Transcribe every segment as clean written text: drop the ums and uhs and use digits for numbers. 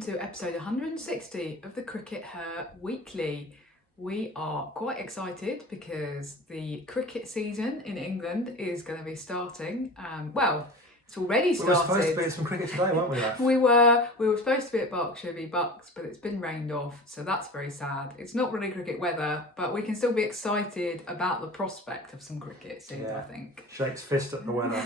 to episode 160 of the CRICKETher Weekly. We are quite excited because the cricket season in England is going to be starting. It's already started. We were supposed to be at some cricket today, weren't we, Raf? We were supposed to be at Berkshire v Bucks, but it's been rained off, so that's very sad. It's not really cricket weather, but we can still be excited about the prospect of some cricket soon, I think. Shakes fist at the weather.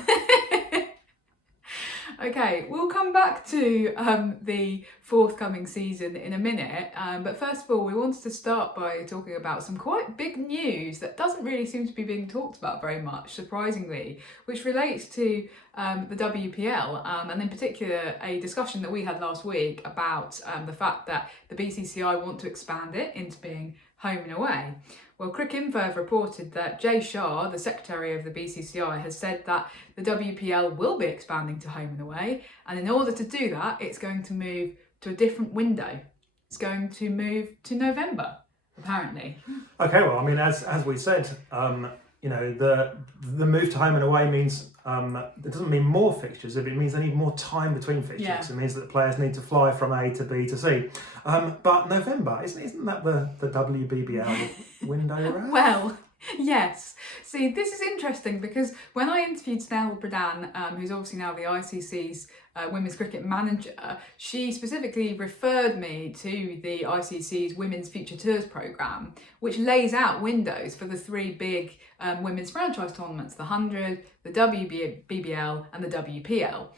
Okay, we'll come back to the forthcoming season in a minute, but first of all we wanted to start by talking about some quite big news that doesn't really seem to be being talked about very much, surprisingly, which relates to the WBL and in particular a discussion that we had last week about the fact that the BCCI want to expand it into being home and away. Well, CRICKETher have reported that Jay Shah, the secretary of the BCCI, has said that the WBL will be expanding to home and away, and in order to do that, it's going to move to a different window. It's going to move to November, apparently. Okay, well, I mean, as we said, the move to home and away means it doesn't mean more fixtures. It means they need more time between fixtures. Yeah. It means that the players need to fly from A to B to C. But November, isn't that the WBBL window, right? Well, yes. See, this is interesting because when I interviewed Snell Pradhan, who's obviously now the ICC's women's cricket manager, she specifically referred me to the ICC's Women's Future Tours programme, which lays out windows for the three big women's franchise tournaments, the 100, the WBBL and the WPL.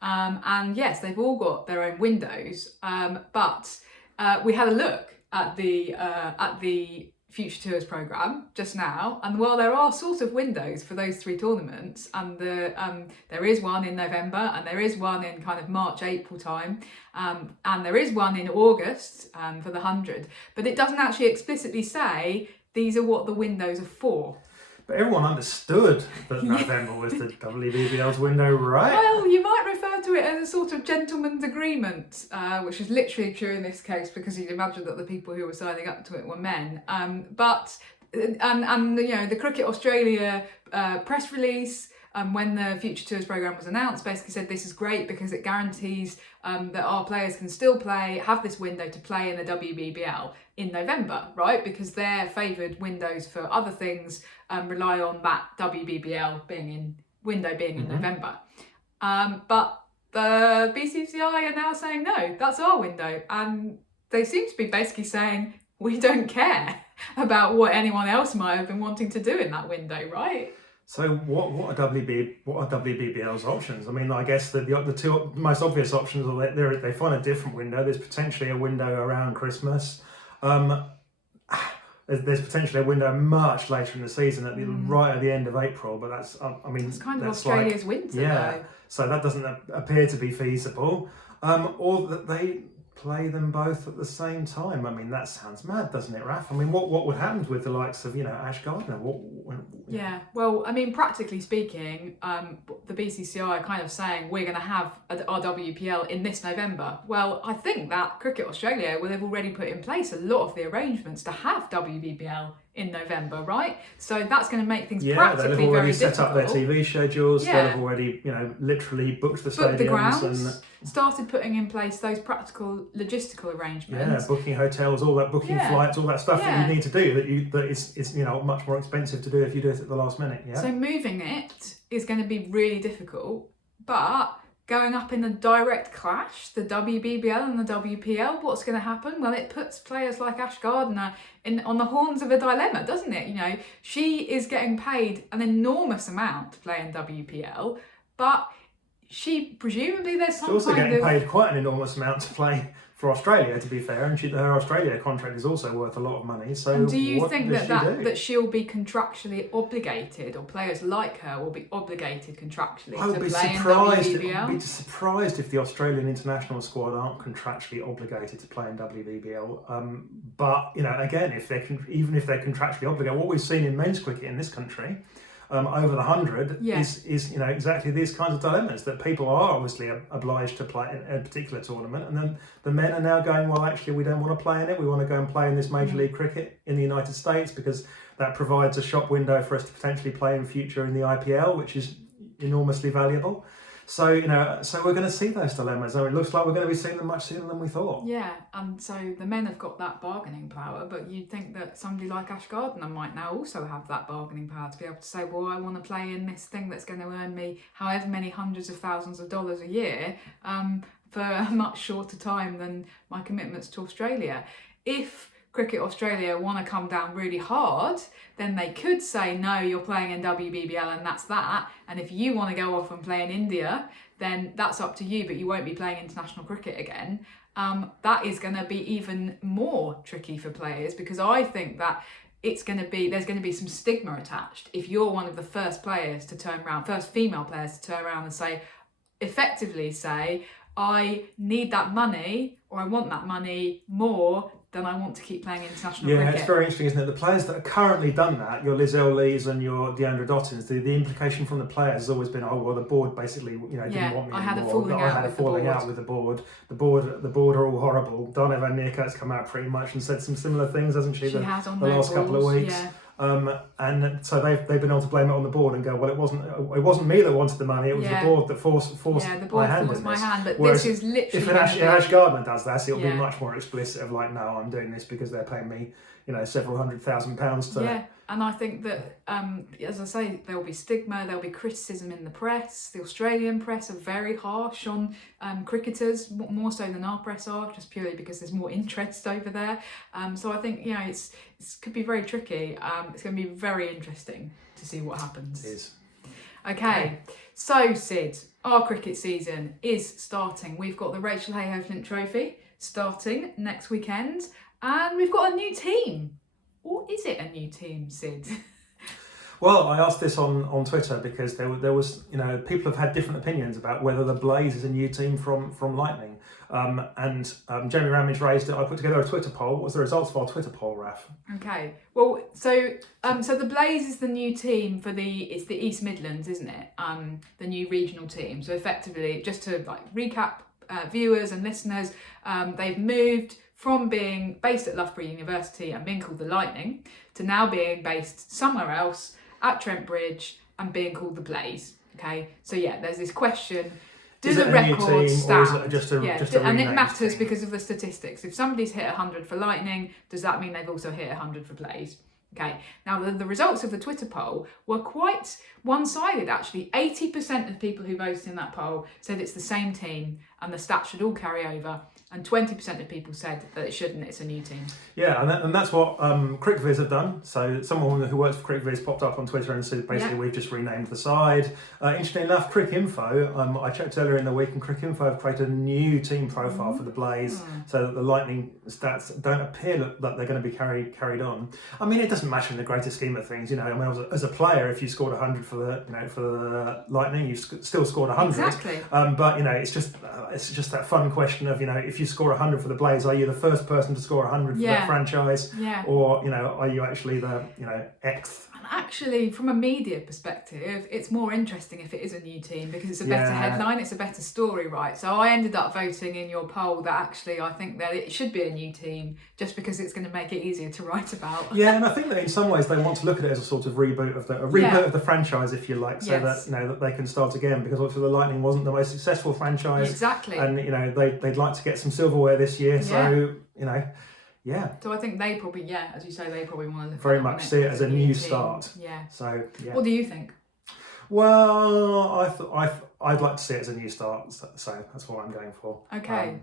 And yes, they've all got their own windows, but we had a look at the Future Tours programme just now, and while there are sort of windows for those three tournaments, and there is one in November and there is one in kind of March, April time, and there is one in August for the 100, but it doesn't actually explicitly say these are what the windows are for. But everyone understood that November was the WBBL's window, right? Well, you might refer to it as a sort of gentleman's agreement, which is literally true in this case because you'd imagine that the people who were signing up to it were men. But the Cricket Australia press release, when the Future Tours programme was announced, basically said this is great because it guarantees that our players can still have this window to play in the WBBL in November, right? Because their favoured windows for other things rely on that WBBL being in November. But the BCCI are now saying, no, that's our window. And they seem to be basically saying, we don't care about what anyone else might have been wanting to do in that window, right? So what are WBBL's options? I mean, I guess the two most obvious options are they find a different window. There's potentially a window around Christmas. There's potentially a window much later in the season, right at the end of April. But that's, it's kind of Australia's winter. Yeah, though. So that doesn't appear to be feasible. Or that they play them both at the same time. I mean, that sounds mad, doesn't it, Raf? I mean, what would happen with the likes of, Ash Gardner? Yeah, well, I mean, practically speaking, the BCCI are kind of saying we're going to have our WPL in this November. Well, I think that Cricket Australia will have already put in place a lot of the arrangements to have WBBL in November, right? So that's going to make things practically very difficult. They've already set up their TV schedules. Yeah. They've already, literally booked the stadiums. The grounds, and started putting in place those practical logistical arrangements. Yeah, booking hotels, all that, booking flights, all that stuff that you need to do. That it's much more expensive to do if you do it at the last minute. Yeah. So moving it is going to be really difficult, but going up in a direct clash, the WBBL and the WPL, what's going to happen? Well, it puts players like Ash Gardner on the horns of a dilemma, doesn't it? She is getting paid an enormous amount to play in WPL, but presumably there's some She's also getting paid quite an enormous amount to play for Australia, to be fair, and her Australia contract is also worth a lot of money. So, and do you think that she'll be contractually obligated, or players like her will be obligated contractually to play in WBBL? I would be surprised if the Australian international squad aren't contractually obligated to play in WBBL. But again, even if they're contractually obligated, what we've seen in men's cricket in this country over the 100 is exactly these kinds of dilemmas, that people are obviously obliged to play in a particular tournament, and then the men are now going, well, actually we don't want to play in it, we want to go and play in this Major League Cricket in the United States because that provides a shop window for us to potentially play in future in the IPL, which is enormously valuable. So, you know, so we're going to see those dilemmas. It looks like we're going to be seeing them much sooner than we thought. Yeah, and so the men have got that bargaining power, but you'd think that somebody like Ash Gardner might now also have that bargaining power to be able to say, well, I want to play in this thing that's going to earn me however many hundreds of thousands of dollars a year for a much shorter time than my commitments to Australia. If Cricket Australia want to come down really hard, then they could say, no, you're playing in WBBL and that's that. And if you want to go off and play in India, then that's up to you, but you won't be playing international cricket again. That is going to be even more tricky for players, because I think that there's going to be some stigma attached if you're one of the first players to turn around, first female players to turn around and say, effectively say, I need that money, or I want that money more than I want to keep playing international cricket. Yeah, it's very interesting, isn't it? The players that have currently done that, your Liz Elleys and your Deandra Dottins, the implication from the players has always been, oh, well, the board basically, didn't want me anymore. I had a falling out with the board. The board are all horrible. Donna Van Niekerk's come out pretty much and said some similar things, hasn't she? She has on the last couple of weeks. Yeah. And so they've been able to blame it on the board and go, well, it wasn't me that wanted the money, it was the board that forced the board forced my hand. But whereas this is literally if Ash Gardner does that, it'll be much more explicit of like, no, I'm doing this because they're paying me, several £100,000 to. Yeah, and I think that as I say, there'll be stigma, there'll be criticism in the press. The Australian press are very harsh on cricketers, more so than our press are, just purely because there's more interest over there. So I think it could be very tricky. It's going to be very interesting to see what happens. It is. Okay, so Sid, our cricket season is starting. We've got the RHF Trophy starting next weekend, and we've got a new team. Or is it a new team, Sid? Well, I asked this on Twitter because there was, people have had different opinions about whether the Blaze is a new team from Lightning. And Jamie Ramage raised it. I put together a Twitter poll. What was the results of our Twitter poll, Raf? Okay. Well, so the Blaze is the new team for the East Midlands, isn't it? The new regional team. So effectively, just to recap, viewers and listeners, they've moved from being based at Loughborough University and being called the Lightning to now being based somewhere else at Trent Bridge and being called the Blaze. Okay, so there's this question: do the records stand? Or is it just a and it matters thing? because of the statistics. If somebody's hit 100 for Lightning, does that mean they've also hit 100 for Blaze? Okay, now the results of the Twitter poll were quite one-sided actually. 80% of people who voted in that poll said it's the same team and the stats should all carry over, and 20% of people said that it shouldn't, it's a new team. Yeah, and that's what CRICKETher have done. So someone who works for CRICKETher popped up on Twitter and said basically we've just renamed the side. Interesting enough, CRICKINFO, I checked earlier in the week, and CRICKINFO have created a new team profile for the Blaze so that the Lightning stats don't appear that they're going to be carried on. I mean, it doesn't matter in the greater scheme of things. As a player, if you scored 100 for the Lightning, you've still scored 100. Exactly. But it's just that fun question of if you score 100 for the Blaze, are you the first person to score 100 for that franchise? Yeah. Or are you actually the Xth? And actually, from a media perspective, it's more interesting if it is a new team because it's a better headline, it's a better story, right? So I ended up voting in your poll that actually I think that it should be a new team just because it's going to make it easier to write about. Yeah, and I think that in some ways they want to look at it as a sort of reboot of the franchise, if you like, so that that they can start again, because obviously the Lightning wasn't the most successful franchise. Exactly. And they'd like to get some silverware this year, so Yeah. So I think they probably, as you say, they probably want to look very much see it as a new start. Yeah. So What do you think? Well, I'd like to see it as a new start. So that's what I'm going for. Okay.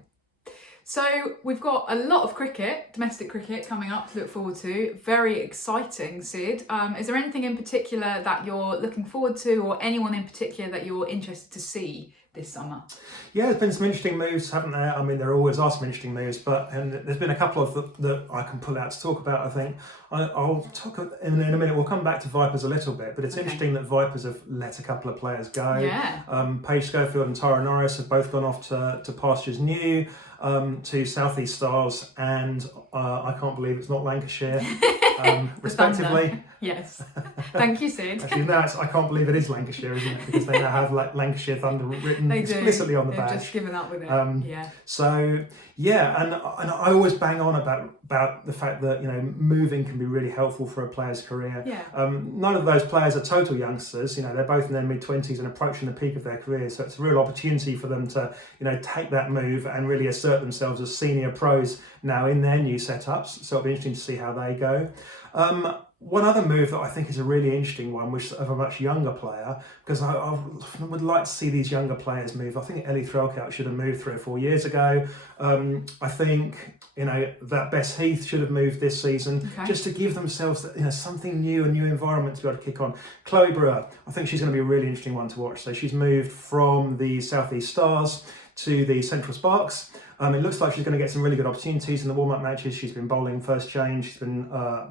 So we've got a lot of cricket, domestic cricket, coming up to look forward to. Very exciting, Sid. Is there anything in particular that you're looking forward to, or anyone in particular that you're interested to see this summer? Yeah, there's been some interesting moves, haven't there? I mean, there always are some interesting moves, but there's been a couple of that I can pull out to talk about, I think. I'll talk in a minute. We'll come back to Vipers a little bit, but it's interesting that Vipers have let a couple of players go. Yeah. Paige Schofield and Tara Norris have both gone off to pastures new, to South East Stars, and I can't believe it's not Lancashire. respectively. Yes. Thank you, Sid. Actually, now I can't believe it is Lancashire, isn't it? Because they now have Lancashire Thunder written explicitly on the badge. They've just given up with it. Yeah. So yeah, and I always bang on about the fact that moving can be really helpful for a player's career. Yeah. None of those players are total youngsters. They're both in their mid-20s and approaching the peak of their career. So it's a real opportunity for them to take that move and really assert themselves as senior pros now in their new setups. So it'll be interesting to see how they go. One other move that I think is a really interesting one, which is of a much younger player, because I would like to see these younger players move. I think Ellie Threlkeld should have moved 3 or 4 years ago. I think that Bess Heath should have moved this season, just to give themselves something new, a new environment to be able to kick on. Chloe Brewer, I think she's going to be a really interesting one to watch. So she's moved from the South East Stars to the Central Sparks. It looks like she's going to get some really good opportunities in the warm-up matches. She's been bowling first change. She's been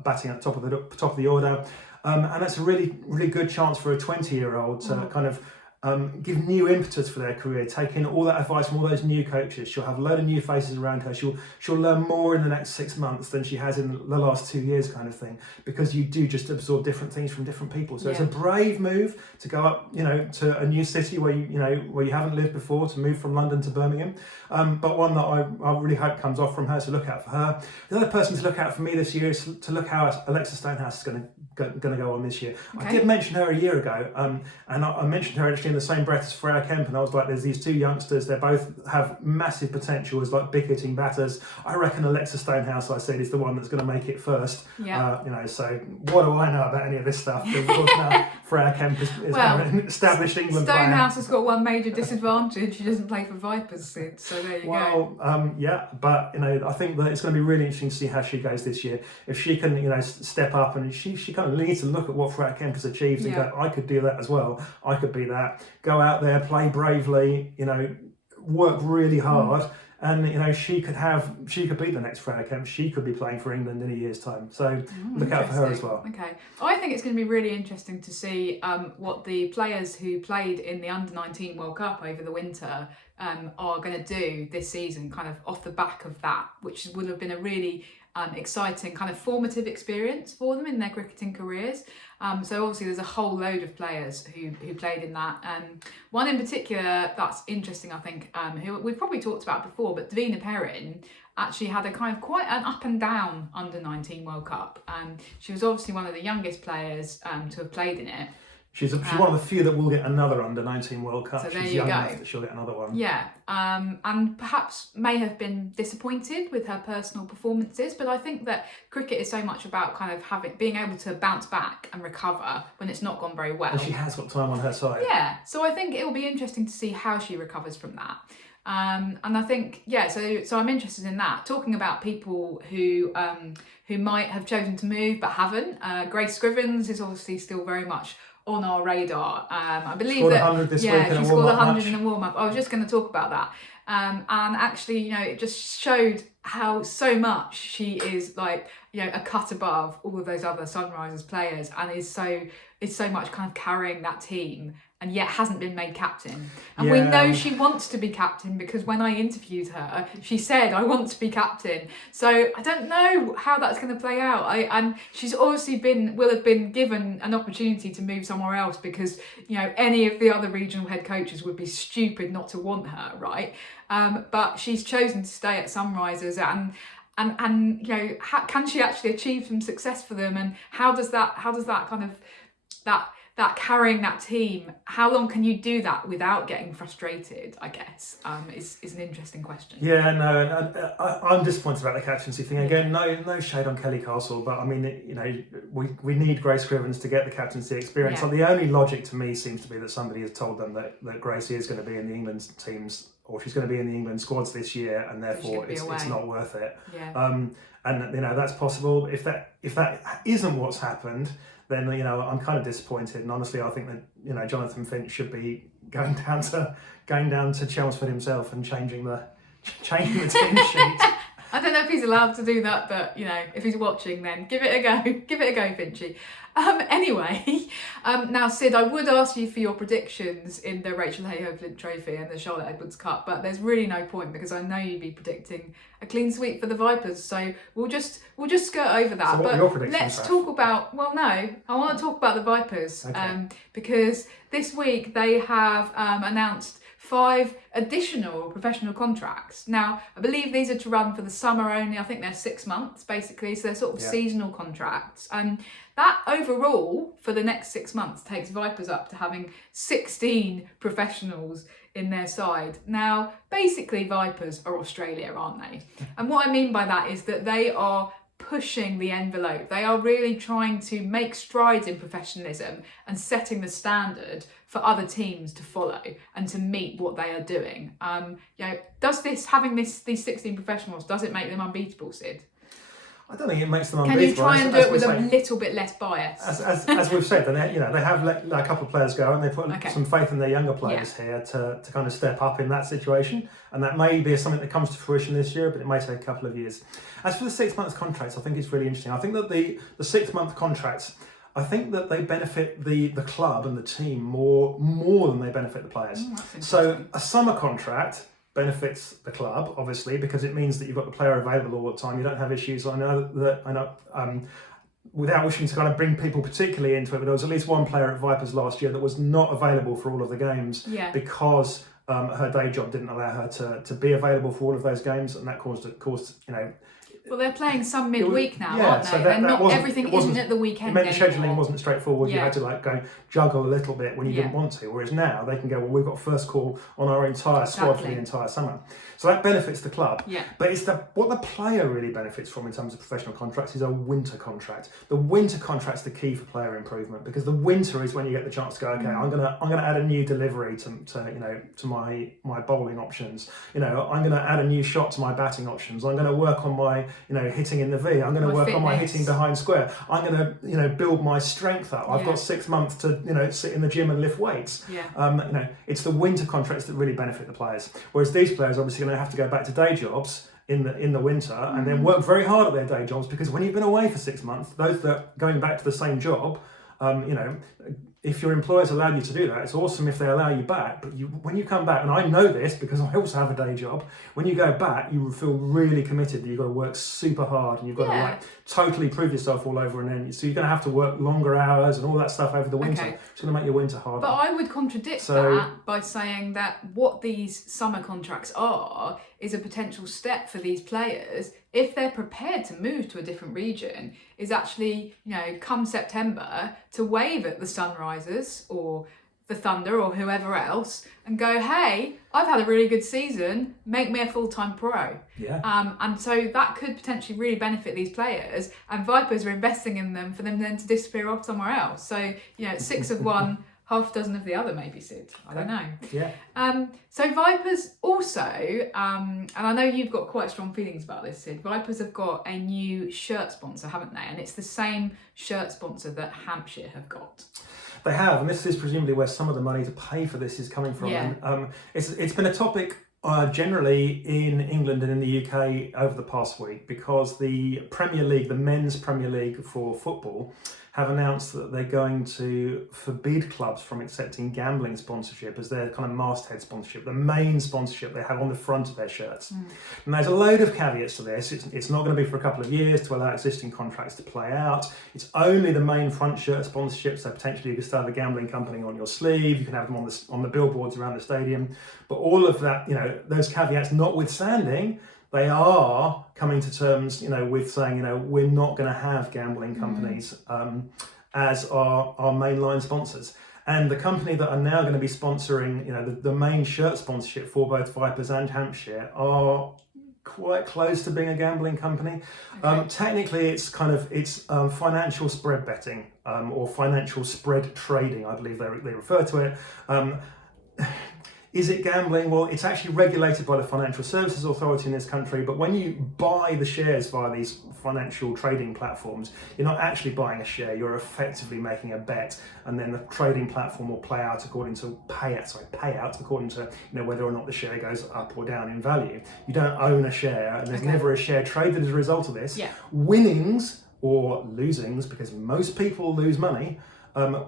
batting at top of the order, and that's a really, really good chance for a 20-year-old to kind of give new impetus for their career, take in all that advice from all those new coaches. She'll have a load of new faces around her. She'll learn more in the next 6 months than she has in the last 2 years, kind of thing, because you do just absorb different things from different people. So it's a brave move to go up, to a new city where you haven't lived before, to move from London to Birmingham. But one that I really hope comes off from her, so look out for her. The other person to look out for me this year is to look how Alexa Stonehouse is going to go on this year. I did mention her a year ago, and I mentioned her actually in the same breath as Freya Kemp, and I was like, there's these 2 youngsters, they both have massive potential as big hitting batters. I reckon Alexa Stonehouse, I said, is the one that's going to make it first. So what do I know about any of this stuff? Of course, now Freya Kemp is an established England player. Stonehouse has got one major disadvantage: she doesn't play for Vipers, Sid. So there you go. But I think that it's going to be really interesting to see how she goes this year. If she can, step up, and she kind of needs to look at what Freya Kemp has achieved and go, I could do that as well. I could be that. Go out there, play bravely, work really hard, and she could be the next Freya Kemp. She could be playing for England in a year's time. So look out for her as well. Okay, I think it's going to be really interesting to see what the players who played in the Under-19 World Cup over the winter are going to do this season, kind of off the back of that, which would have been a really exciting kind of formative experience for them in their cricketing careers. So obviously there's a whole load of players who played in that. One in particular that's interesting, I think, who we've probably talked about before, but Davina Perrin actually had a kind of quite an up and down Under-19 World Cup. She was obviously one of the youngest players to have played in it. She's one of the few that will get another Under-19 World Cup. So there She's you young go. enough that she'll get another one. Yeah, and perhaps may have been disappointed with her personal performances, but I think that cricket is so much about kind of being able to bounce back and recover when it's not gone very well. And she has got time on her side. Yeah, so I think it will be interesting to see how she recovers from that. And I think, so I'm interested in that. Talking about people who might have chosen to move but haven't, Grace Scrivens is obviously still very much on our radar. I believe scored 100 this week in a she scored 100 match. in a warm-up. I was just going to talk about that. And actually, it just showed how so much she is a cut above all of those other Sunrisers players, and is so much kind of carrying that team, and yet hasn't been made captain. And we know she wants to be captain, because when I interviewed her, she said, I want to be captain. So I don't know how that's going to play out. And she's obviously will have been given an opportunity to move somewhere else, because, any of the other regional head coaches would be stupid not to want her, right? But she's chosen to stay at Sunrisers, and can she actually achieve some success for them? And how does that kind of that carrying that team, how long can you do that without getting frustrated, I guess, is an interesting question. Yeah, no, and I'm disappointed about the captaincy thing. Again, no shade on Kelly Castle, but I mean, we need Grace Scrivens to get the captaincy experience. Yeah. So the only logic to me seems to be that somebody has told them that Gracie is going to be in the England teams, or she's going to be in the England squads this year, and therefore it's not worth it. Yeah. And that's possible. If that isn't what's happened, then I'm kind of disappointed. And honestly, I think that Jonathan Finch should be going down to Chelmsford himself and changing the team sheet. I don't know if he's allowed to do that, but you know, if he's watching, then give it a go. Give it a go, Finchy. Anyway, now Sid, I would ask you for your predictions in the RHF Trophy and the Charlotte Edwards Cup, but there's really no point because I know you'd be predicting a clean sweep for the Vipers, so we'll just skirt over that. So what are your predictions, let's talk about. Well, no, I want to talk about the Vipers, okay. Because this week they have announced 5 additional professional contracts. Now, I believe these are to run for the summer only. I think they're 6 months, basically. So they're sort of seasonal contracts. And that overall, for the next 6 months, takes Vipers up to having 16 professionals in their side. Now, basically, Vipers are Australia, aren't they? And what I mean by that is that they are pushing the envelope. They are really trying to make strides in professionalism and setting the standard for other teams to follow and to meet what they are doing. You know, does this, having these 16 professionals, does it make them unbeatable, Sid? I don't think it makes them unbeatable. Can you try and do it with a little bit less bias? As we've said, they have let a couple of players go, and they put some faith in their younger players here to kind of step up in that situation. And that may be something that comes to fruition this year, but it may take a couple of years. As for the 6 month contracts, I think it's really interesting. I think that the 6 month contracts, I think that they benefit the club and the team more than they benefit the players. So a summer contract benefits the club, obviously, because it means that you've got the player available all the time. You don't have issues. I know, without wishing to kind of bring people particularly into it, but there was at least one player at Vipers last year that was not available for all of the games because her day job didn't allow her to be available for all of those games, and that caused Well, they're playing some midweek now, aren't they? So everything isn't at the weekend. It meant the anymore. scheduling wasn't straightforward. You had to go juggle a little bit when you didn't want to. Whereas now they can go, well, we've got first call on our entire squad for the entire summer. So that benefits the club. Yeah. But it's what the player really benefits from in terms of professional contracts is a winter contract. The winter contract's the key for player improvement, because the winter is when you get the chance to go, okay, I'm gonna add a new delivery to my bowling options. I'm gonna add a new shot to my batting options. I'm gonna work on my hitting in the V. I'm going to work on my hitting behind square. I'm going to build my strength up. I've got 6 months to sit in the gym and lift weights. It's the winter contracts that really benefit the players. Whereas these players are obviously going to have to go back to day jobs in the winter and then work very hard at their day jobs, because when you've been away for 6 months, those that are going back to the same job, if your employers allow you to do that, it's awesome if they allow you back. But when you come back, and I know this because I also have a day job, when you go back, you feel really committed that you've got to work super hard and you've got to totally prove yourself all over and so you're going to have to work longer hours and all that stuff over the winter. It's going to make your winter harder. But I would contradict that by saying that what these summer contracts are is a potential step for these players, if they're prepared to move to a different region, is actually, come September, to wave at the Sunrisers or the Thunder or whoever else and go, hey, I've had a really good season, make me a full-time pro. And so that could potentially really benefit these players, and Vipers are investing in them for them then to disappear off somewhere else. So, 6 of one, half a dozen of the other, maybe, Sid. I don't know. So Vipers also, and I know you've got quite strong feelings about this, Sid, Vipers have got a new shirt sponsor, haven't they? And it's the same shirt sponsor that Hampshire have got. They have, and this is presumably where some of the money to pay for this is coming from. And, it's been a topic generally in England and in the UK over the past week, because the Premier League, the men's Premier League for football, have announced that they're going to forbid clubs from accepting gambling sponsorship as their kind of masthead sponsorship, the main sponsorship they have on the front of their shirts. And there's a load of caveats to this. It's not going to be for a couple of years to allow existing contracts to play out. It's only the main front shirt sponsorship, so potentially you can still have a gambling company on your sleeve, you can have them on the billboards around the stadium. But all of that, those caveats notwithstanding, they are coming to terms, with saying, we're not going to have gambling companies as our mainline sponsors. And the company that are now going to be sponsoring, the main shirt sponsorship for both Vipers and Hampshire are quite close to being a gambling company. Technically, it's financial spread betting or financial spread trading, I believe they refer to it. Is it gambling? Well, it's actually regulated by the Financial Services Authority in this country, but when you buy the shares via these financial trading platforms, you're not actually buying a share, you're effectively making a bet, and then the trading platform will pay out according to whether or not the share goes up or down in value. You don't own a share, and there's never a share traded as a result of this. Winnings or losings, because most people lose money,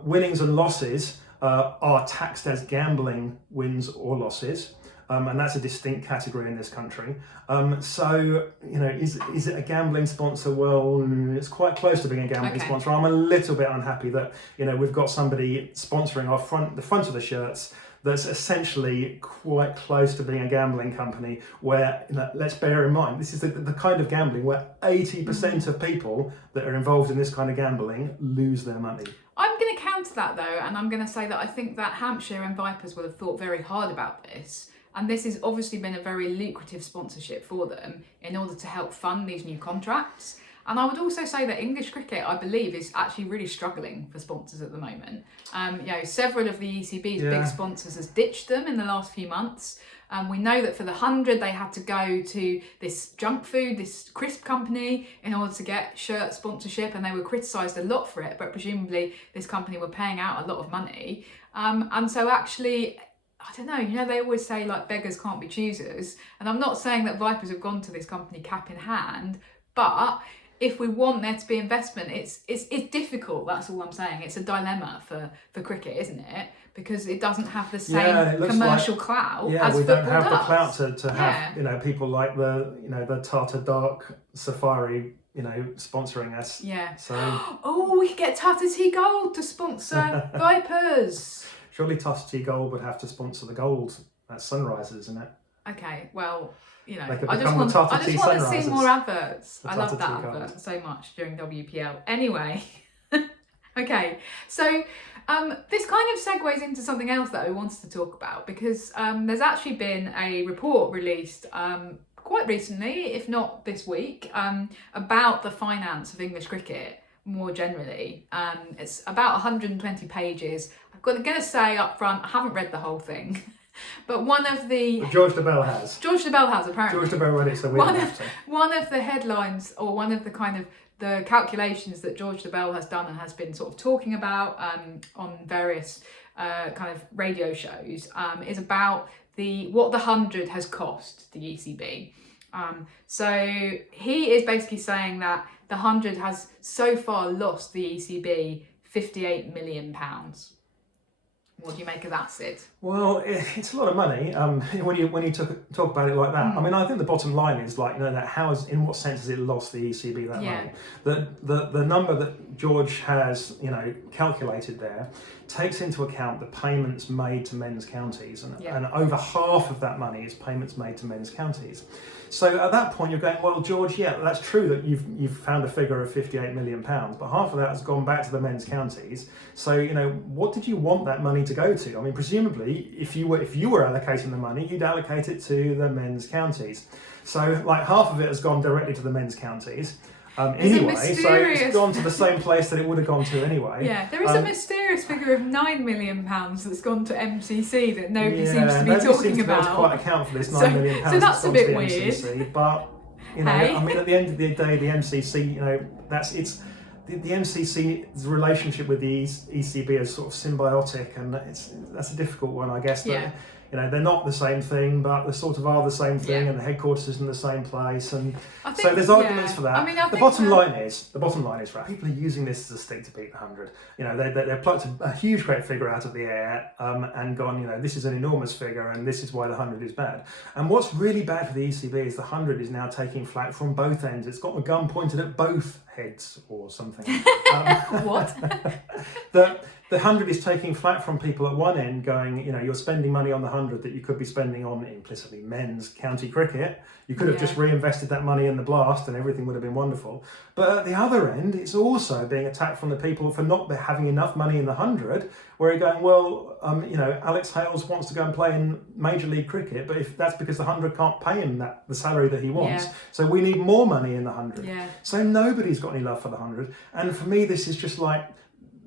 winnings and losses are taxed as gambling wins or losses. And that's a distinct category in this country. So, is it a gambling sponsor? Well, it's quite close to being a gambling sponsor. I'm a little bit unhappy that, we've got somebody sponsoring the front of the shirts that's essentially quite close to being a gambling company where, let's bear in mind, this is the kind of gambling where 80% of people that are involved in this kind of gambling lose their money. I'm going to counter that though, and I'm going to say that I think that Hampshire and Vipers will have thought very hard about this. And this has obviously been a very lucrative sponsorship for them in order to help fund these new contracts. And I would also say that English cricket, I believe, is actually really struggling for sponsors at the moment. Several of the ECB's big sponsors has ditched them in the last few months. We know that for the 100, they had to go to this junk food, this crisp company, in order to get shirt sponsorship, and they were criticised a lot for it, but presumably this company were paying out a lot of money. And so actually, I don't know, they always say like beggars can't be choosers. And I'm not saying that Vipers have gone to this company cap in hand, but if we want there to be investment, it's difficult. That's all I'm saying. It's a dilemma for cricket, isn't it? Because it doesn't have the same commercial clout as we football don't have does. the clout to have people like the Tata Dark Safari sponsoring us. Yeah. So we could get Tata Tea Gold to sponsor Vipers. Surely Tata Tea Gold would have to sponsor the Gold at Sunrisers, isn't it? Okay, well, I just want to see more adverts. I love that advert so much during WBBL. Anyway, okay, so this kind of segues into something else that I wanted to talk about, because there's actually been a report released quite recently, if not this week, about the finance of English cricket more generally. It's about 120 pages. I'm going to say up front, I haven't read the whole thing. But one of the... George de Bell has, apparently. George de Bell read it, so we don't have to. One of the headlines, or one of the kind of the calculations that George de Bell has done and has been sort of talking about on various kind of radio shows, is about what the 100 has cost the ECB. So he is basically saying that the 100 has so far lost the ECB £58 million. What do you make of that, Sid? Well, it's a lot of money when you talk about it like that. I mean, I think the bottom line is that in what sense has it lost the ECB that money? The number that George has calculated there takes into account the payments made to men's counties, and over half of that money is payments made to men's counties. So at that point you're going, well, George, that's true that you've found a figure of £58 million, but half of that has gone back to the men's counties. So what did you want that money to go to? I mean, presumably, if you were allocating the money, you'd allocate it to the men's counties. So half of it has gone directly to the men's counties. Anyway, so it's gone to the same place that it would have gone to anyway. Yeah, there is a mysterious figure of £9 million that's gone to MCC that nobody seems to be talking about. To quite account for this £9 million. So that's a bit weird. MCC, but I mean, at the end of the day, the MCC, the MCC's relationship with the ECB is sort of symbiotic, and that's a difficult one, I guess. They're not the same thing, but they sort of are the same thing, and the headquarters is in the same place, and so there's arguments for that. I mean, the bottom line is, right, people are using this as a stick to beat the 100. They've plucked a huge, great figure out of the air and gone, this is an enormous figure, and this is why the 100 is bad. And what's really bad for the ECB is the 100 is now taking flack from both ends. It's got a gun pointed at both heads or something. What? The 100 is taking flack from people at one end going, you're spending money on the 100 that you could be spending on implicitly men's county cricket. You could have just reinvested that money in the Blast and everything would have been wonderful. But at the other end, it's also being attacked from the people for not having enough money in the 100, where you're going, well, Alex Hales wants to go and play in Major League Cricket, but if that's because the 100 can't pay him the salary that he wants, so we need more money in the 100. So nobody's got any love for the 100. And for me, this is just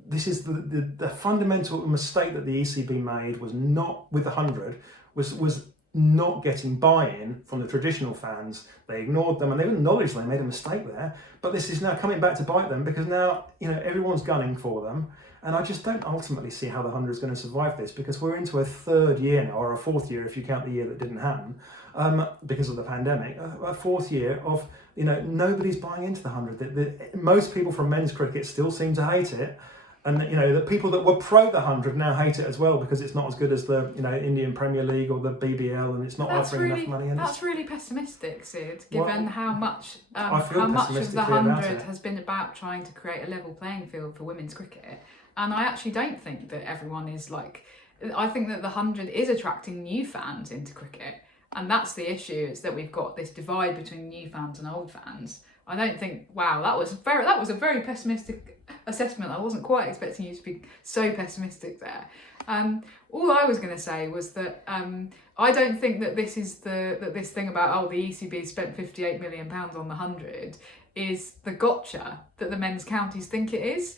this is the fundamental mistake that the ECB made was not with the 100, was not getting buy-in from the traditional fans. They ignored them and they acknowledged they made a mistake there. But this is now coming back to bite them, because now, you know, everyone's gunning for them. And I just don't ultimately see how the 100 is going to survive this, because we're into a third year now, or a fourth year if you count the year that didn't happen because of the pandemic. A fourth year of, you know, nobody's buying into the 100. Most people from men's cricket still seem to hate it. And, you know, the people that were pro the 100 now hate it as well, because it's not as good as the, you know, Indian Premier League or the BBL, and it's not offering enough money. And that's really pessimistic, Sid, given how much of the 100 has been about trying to create a level playing field for women's cricket. And I actually don't think that everyone is like... I think that the 100 is attracting new fans into cricket. And that's the issue, is that we've got this divide between new fans and old fans. I don't think, wow, that was a very pessimistic assessment. I wasn't quite expecting you to be so pessimistic there. All I was going to say was that I don't think that this is this thing about, the ECB spent £58 million on the 100 is the gotcha that the men's counties think it is,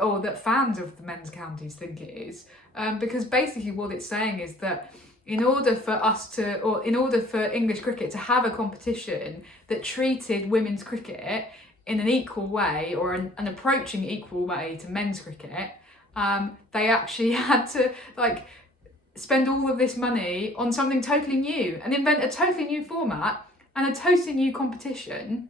or that fans of the men's counties think it is. Because basically what it's saying is that in order for English cricket to have a competition that treated women's cricket in an equal way, or an approaching equal way to men's cricket, they actually had to spend all of this money on something totally new and invent a totally new format and a totally new competition,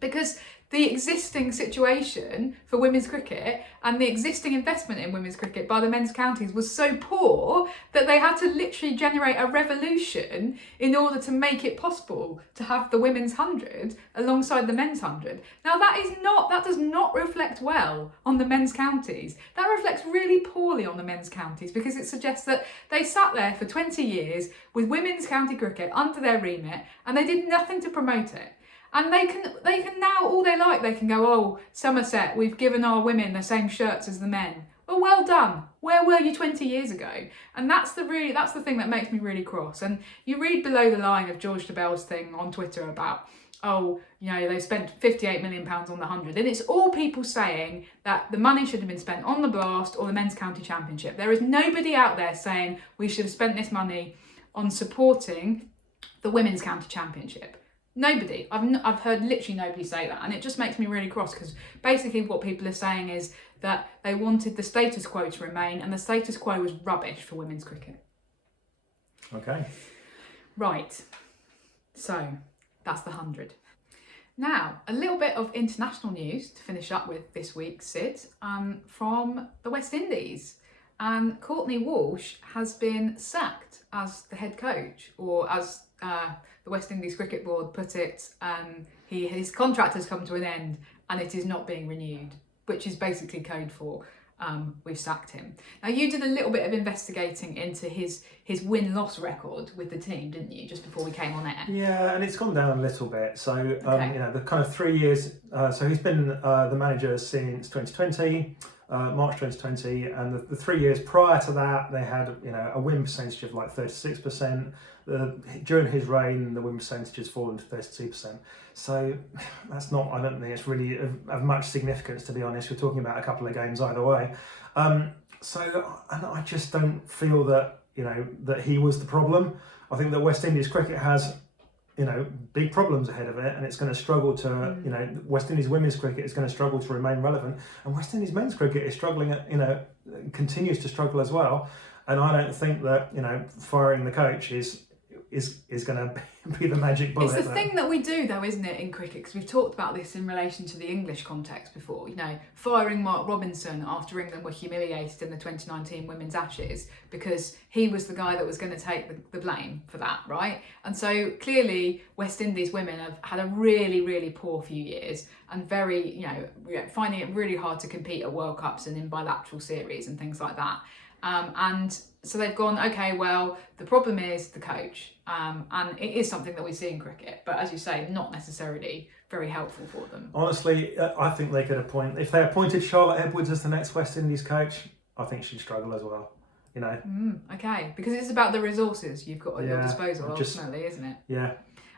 because the existing situation for women's cricket and the existing investment in women's cricket by the men's counties was so poor that they had to literally generate a revolution in order to make it possible to have the women's 100 alongside the men's 100. Now that does not reflect well on the men's counties. That reflects really poorly on the men's counties, because it suggests that they sat there for 20 years with women's county cricket under their remit and they did nothing to promote it. And they can now, all they like, they can go, Somerset, we've given our women the same shirts as the men. Well done. Where were you 20 years ago? And that's the thing that makes me really cross. And you read below the line of George DeBell's thing on Twitter about, they spent £58 million on the 100. And it's all people saying that the money should have been spent on the Blast or the Men's County Championship. There is nobody out there saying we should have spent this money on supporting the Women's County Championship. Nobody. I've heard literally nobody say that, and it just makes me really cross, because basically what people are saying is that they wanted the status quo to remain, and the status quo was rubbish for women's cricket. Okay. Right. So that's the 100. Now, a little bit of international news to finish up with this week, Sid, from the West Indies. And Courtney Walsh has been sacked as the head coach, or as the West Indies Cricket Board put it, his contract has come to an end and it is not being renewed, which is basically code for we've sacked him. Now, you did a little bit of investigating into his win-loss record with the team, didn't you, just before we came on air? Yeah, and it's gone down a little bit. So, the kind of 3 years, so he's been the manager since 2020, March 2020, and the 3 years prior to that, they had, a win percentage of like 36%. During his reign, the win percentage has fallen to 32%. So that's not, I don't think it's really of much significance, to be honest. We're talking about a couple of games either way. And I just don't feel that, that he was the problem. I think that West Indies cricket has, big problems ahead of it, and it's going to struggle to, West Indies women's cricket is going to struggle to remain relevant, and West Indies men's cricket is struggling, continues to struggle as well. And I don't think that, firing the coach is going to be the magic bullet. It's the thing that we do, though, isn't it, in cricket? Because we've talked about this in relation to the English context before. Firing Mark Robinson after England were humiliated in the 2019 Women's Ashes because he was the guy that was going to take the blame for that, right? And so clearly West Indies women have had a really, really poor few years and very, finding it really hard to compete at World Cups and in bilateral series and things like that. And so they've gone, okay, well, the problem is the coach. And it is something that we see in cricket, but as you say, not necessarily very helpful for them. Honestly, I think they could appoint, if they appointed Charlotte Edwards as the next West Indies coach, I think she'd struggle as well, Okay, because it's about the resources you've got at your disposal, ultimately, isn't it? Yeah.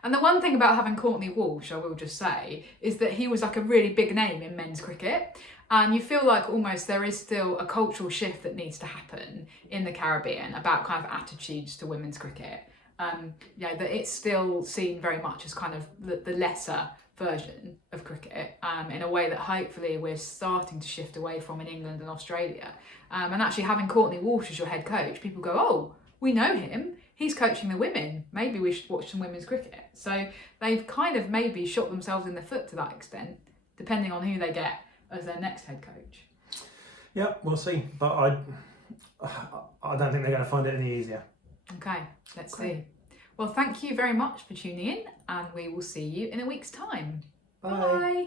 And the one thing about having Courtney Walsh, I will just say, is that he was like a really big name in men's cricket. And you feel like almost there is still a cultural shift that needs to happen in the Caribbean about kind of attitudes to women's cricket. that it's still seen very much as kind of the lesser version of cricket, in a way that hopefully we're starting to shift away from in England and Australia. And actually having Courtney Walsh as your head coach, people go, oh, we know him, he's coaching the women, maybe we should watch some women's cricket. So they've kind of maybe shot themselves in the foot to that extent, depending on who they get as their next head coach. Yeah, we'll see. But I don't think they're going to find it any easier. Okay, let's see. Well, thank you very much for tuning in, and we will see you in a week's time. Bye. Bye.